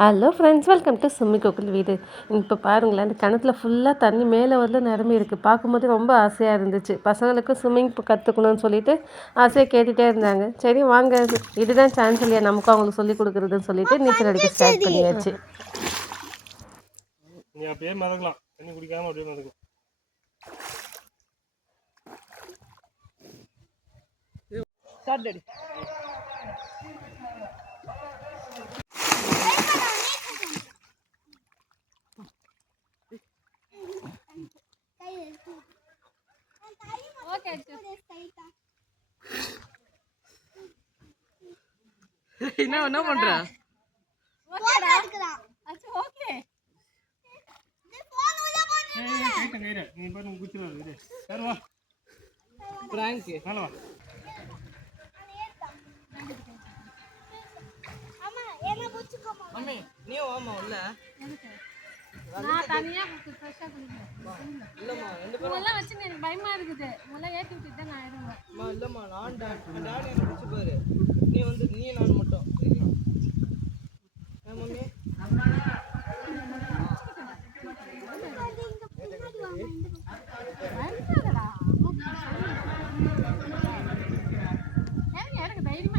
Hello friends welcome to சும்மி கோகுல் வீடு இப்போ பாருங்களேன் அந்த கிணத்துல ஃபுல்லாக தண்ணி மேலே வந்து நிரம்பி இருக்குது பார்க்கும்போது ரொம்ப ஆசையாக இருந்துச்சு. பசங்களுக்கும் ஸ்விம்மிங் கற்றுக்கணும்னு சொல்லிட்டு ஆசையாக கேட்டுகிட்டே இருந்தாங்க. சரி வாங்க. இதுதான் சான்ஸ் இல்லையா? நமக்கும் அவங்களுக்கு சொல்லி கொடுக்குறதுன்னு சொல்லிட்டு நீச்சல் அடிக்க ஸ்டார்ட் பண்ணியாச்சு. நீ அப்படியே மறக்கலாம். தண்ணி குடிக்காம அப்படியே மறக்கலாம். ஸ்டார்ட் அடி. என்ன என்ன பண்ற? நீ பாரு குச்சிடுவாரு இது சார் வா பிராங்க் மேலே வா. மம்மி நீ வாமா உள்ள. நான் தனியா குடிச்சு ஃப்ரெஷ்ஷாக குடிக்கிறேன் இல்லம்மா ரெண்டு பேரும் உங்களெல்லாம் வச்சு எனக்கு பயமா இருக்குது. உங்களெல்லாம் ஏற்றி விட்டுட்டு தான் நான் அம்மா இல்லம்மா நான் என்ன பிடிச்சி பாரு. நீ வந்து நீ நான் மட்டும். சரியா மம்மி. இறங்க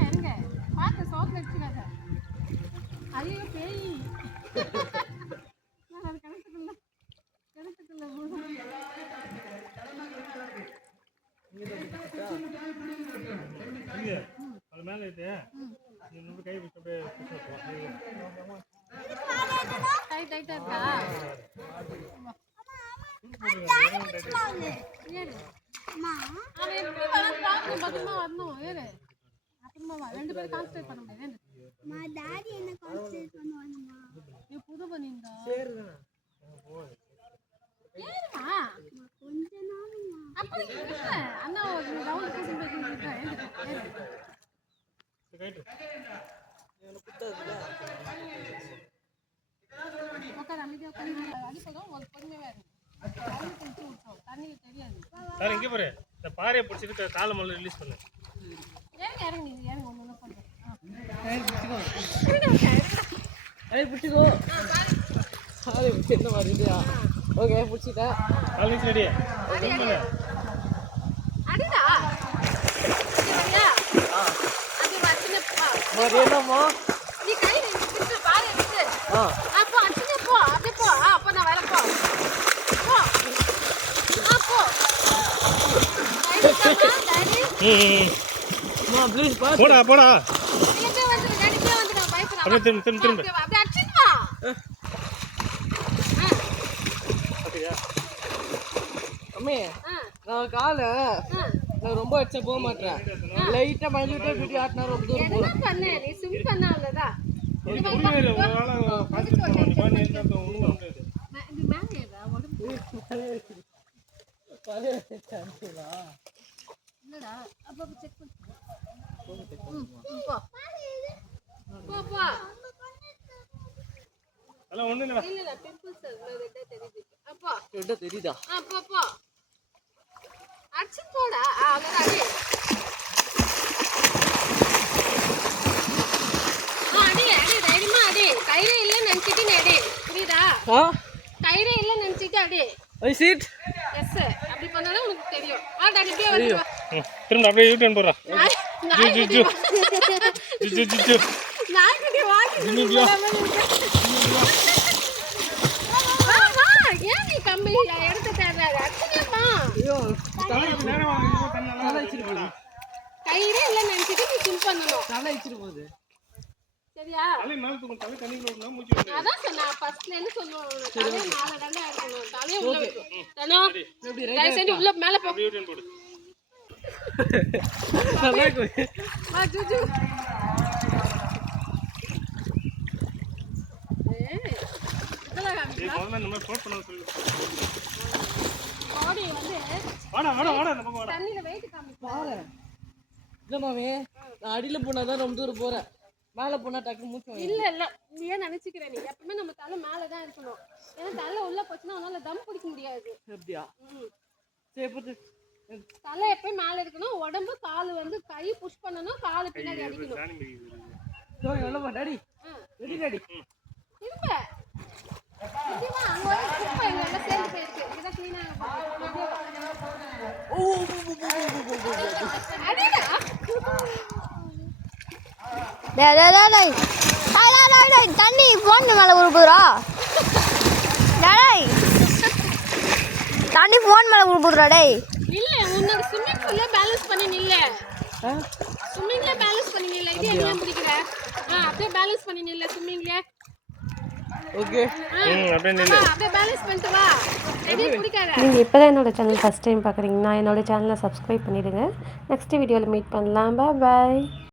இறங்க பார்த்து ஐயோ பேய் நான் அது கிணத்துக்குள்ள இங்கே அது மேலே இட்டு நீ இன்னும் கான்சன்ட்ரேட் நீ புது அப்புறம் அண்ணா ஒரு சார் இங்கே பாரு. இந்த பாறையை பிடிச்சிட்டு காலை ரிலீஸ் பண்ணு. பிடிச்சிக்கோ சாரி பிடிச்சி என்ன வருதுயா ஓகே பிடிச்சிட்டேன் கால் நீச்சல் அடி ஜம்ப் பண்ணு அடிடா இங்க வரியா அது வச்சுன்னு போ மாதிரி என்னம்மா நீ கை பிடிச்சு பாரு எடுத்து. ஆ. அப்போ அடிச்சுன்னு போ அப்படியே போ. ஆ அப்போ நான் வேலை போ. போ. போ. ம், அம்மா ப்ளீஸ். பாத்து போடா போடா. இப்படியே வந்துடு டாடி இப்படியே வந்துடு பயப்படாத அப்படியே திரும்ப திரும்ப திரும்ப. அப்படியே அப்படியே அடிச்சுன்னு வா அப்படியா? அம்மே ஆ. நான் காலை நான் ரொம்ப அடிச்சா போக மாட்டேன். லைட்டாக மயிலிட்டே பிடி ஆட்டினா ரொம்ப தூரம் போகிறேன் புரியவே இல்லை ஒரு நாள் கான்செப்ட் பண்ணி பண்ணி என்ன ஒன்றும் பண்ண முடியாது இது மேலே ஏதா உடம்பு இல்லடா அப்போ செக் பண்ணு ம், ம், போ போ போ அதெல்லாம் ஒன்றும் இல்லை இல்ல இல்ல பிம்பிள்ஸ் அதுல ரெட்டா தெரியுது அப்போ ரெண்டா தெரியுதா ஆ போ போ அடிச்சு போடா ஆ அவ்வளோதான் அடி ஆ அடி அடி தைரியமா அடி கயிறே இல்லை நினச்சிட்டு நீ அடி புரியுதா ஆ கயிறே இல்லை நினச்சிட்டு அடி ஐ சீட் எஸ் அப்படி பண்ணாதான் உனக்கு தெரியும். ஆ இப்படியே வந்து வா. ம், திரும்ப அப்படியே யூட்டர்ன் போடுறா. நாய் நாய்க்குட்டி ஜு, வா- ஜு, ஜு, ஜு. நாய்க்குட்டி வாங்கி ஜிமிக்கியா? வா, வா. ஏன் நீ கம்மி எடுத்து தர்றாரு அடிச்சுக்கேம்மா ஐயோ தலைக்கு நேரம் வாங்க, தலை வச்சிட்டு போகுது கயிறே இல்லை நினச்சிட்டு நீ சிம் பண்ணணும். தலை வச்சிட்டு போகுது. சரியா? தலை மேலே தூக்கும் தலை தண்ணிக்குள்ள விடணும், மூச்சு விடணும். அதான் சார் நான் ஃபர்ஸ்ட்ல இருந்து சொல்லுவேன் உனக்கு. தலையை மேல தாண்டா இருக்கணும் தலையை உள்ள வைக்கணும் தனோ எப்படி தயவு செஞ்சு உள்ள மேல போ. அப்படியே யூட்டர்ன் போடு. நல்லா இருக்கு. வா ஜூஜு அடியில் போனால் தான் ரொம்ப தூரம் போகிறேன் மேலே போனால் டக்கு மூச்சு. இல்ல இல்ல நீ ஏன் நினைச்சுக்கிற நீ எப்பவுமே நம்ம தலை மேல தான் இருக்கணும் ஏன்னா தலை உள்ள போச்சுன்னா உன்னால தம் பிடிக்க முடியாது அப்படியா ம். சரி தலை எப்பயும் மேல இருக்கணும் உடம்பு கால் வந்து கை புஷ் பண்ணணும் கால் பின்னாடி அடிக்கணும் மிதிக்குது. சோரி நல்லப்பா டாடி. ரெடி டாடி குப்பை நிச்சயமா டே டே தண்ணி ஃபோன் மேலே உருப்புதுரா டேய் தண்ணி ஃபோன் மேலே உருப்புதுரா டேய். இல்ல உன்னோட ஸ்விம்மிங் பூல்ல பேலன்ஸ் பண்ணி நில்ல. ஸ்விம்மிங்ல பேலன்ஸ் பண்ணி நில்ல. இது எங்க முடிக்கிற? ஆ அப்படியே பேலன்ஸ் பண்ணி நில்ல ஸ்விம்மிங்ல ஓகே. நீங்கள் இப்போ தான் என்னோட சேனல் ஃபஸ்ட் டைம் பார்க்குறீங்கன்னா என்னோட சேனலை சப்ஸ்கிரைப் பண்ணிவிடுங்க நெக்ஸ்ட் வீடியோவில் மீட் பண்ணலாம். பாய் பாய்